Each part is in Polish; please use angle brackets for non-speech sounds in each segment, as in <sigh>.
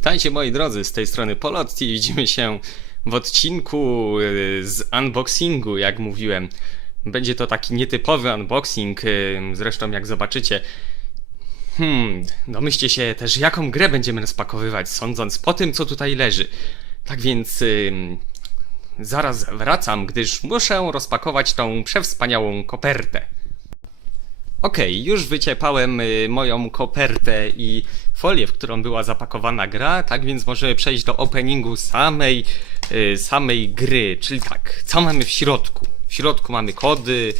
Witajcie moi drodzy, z tej strony Polot i widzimy się w odcinku y, z unboxingu, jak mówiłem. Będzie to taki nietypowy unboxing, y, zresztą jak zobaczycie. Hmm, domyślcie się też jaką grę będziemy rozpakowywać, sądząc po tym co tutaj leży. Tak więc ym, zaraz wracam, gdyż muszę rozpakować tą przewspaniałą kopertę. Okej, już wyciepałem y, moją kopertę i folię, w którą była zapakowana gra, tak więc możemy przejść do openingu samej, y, samej gry. Czyli tak, co mamy w środku? W środku mamy kody,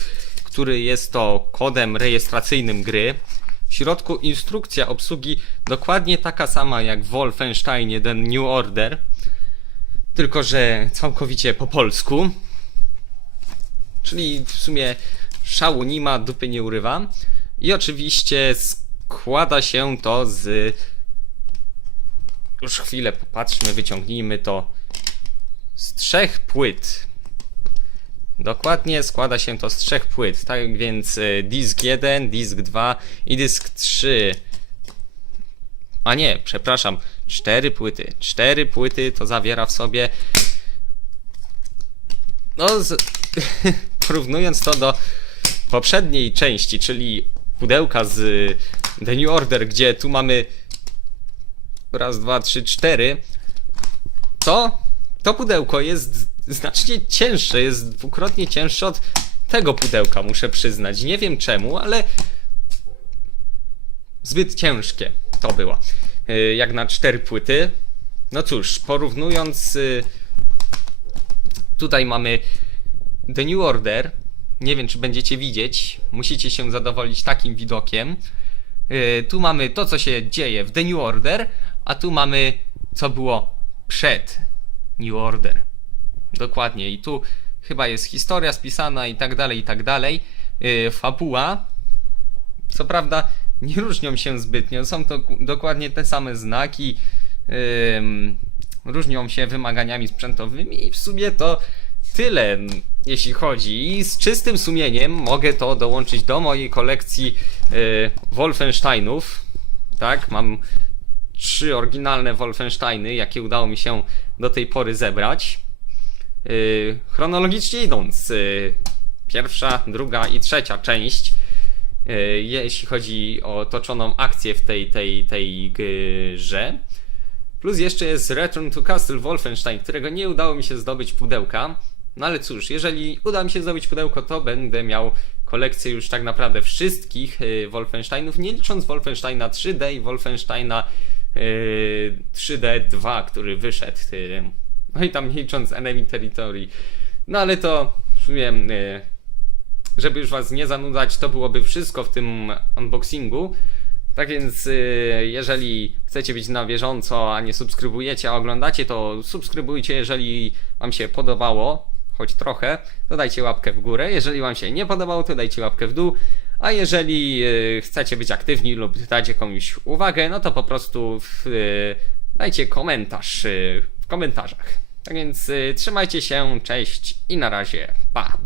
który jest to kodem rejestracyjnym gry. W środku instrukcja obsługi dokładnie taka sama jak w Wolfensteinie The New Order, tylko że całkowicie po polsku. Czyli w sumie szału nie ma, dupy nie urywa. I oczywiście składa się to z. Już chwilę popatrzmy, wyciągnijmy to. Z trzech płyt. Dokładnie składa się to z trzech płyt. Tak więc y, disk 1, disk 2 i disk 3. A nie, przepraszam, cztery płyty. Cztery płyty to zawiera w sobie no, z... <laughs> porównując to do poprzedniej części, czyli pudełka z The New Order, gdzie tu mamy raz, dwa, trzy, cztery, to to pudełko jest znacznie cięższe, jest dwukrotnie cięższe od tego pudełka, muszę przyznać. Nie wiem czemu, ale zbyt ciężkie to było. Y, Jak na cztery płyty. No cóż, porównując y, Tutaj mamy The New Order. Nie wiem, czy będziecie widzieć. Musicie się zadowolić takim widokiem. Yy, tu mamy to, co się dzieje w The New Order, a tu mamy, co było przed New Order. Dokładnie. I tu chyba jest historia spisana i tak dalej, i tak dalej. Yy, fabuła. Co prawda, nie różnią się zbytnio. Są to dokładnie te same znaki. Różnią się wymaganiami sprzętowymi i w sumie to tyle, jeśli chodzi. I z czystym sumieniem mogę to dołączyć do mojej kolekcji y, Wolfensteinów. Tak, mam trzy oryginalne Wolfensteiny, jakie udało mi się do tej pory zebrać. Y, chronologicznie idąc, y, pierwsza, druga i trzecia część y, jeśli chodzi o toczoną akcję w tej, tej, tej grze. Plus jeszcze jest Return to Castle Wolfenstein, którego nie udało mi się zdobyć pudełka. No ale cóż, jeżeli uda mi się zdobyć pudełko, to będę miał kolekcję już tak naprawdę wszystkich y, Wolfensteinów, nie licząc Wolfensteina 3D i Wolfensteina y, 3D2, który wyszedł. Y, no i tam nie licząc Enemy Territory. No ale to w sumie, y, żeby już was nie zanudzać, to byłoby wszystko w tym unboxingu. Tak więc, y, jeżeli chcecie być na bieżąco, a nie subskrybujecie, a oglądacie, to subskrybujcie, jeżeli Wam się podobało, choć trochę, to dajcie łapkę w górę. Jeżeli Wam się nie podobało, to dajcie łapkę w dół. A jeżeli y, chcecie być aktywni lub dać jakąś uwagę, no to po prostu y, dajcie komentarz y, w komentarzach. Tak więc trzymajcie się, cześć i na razie, pa!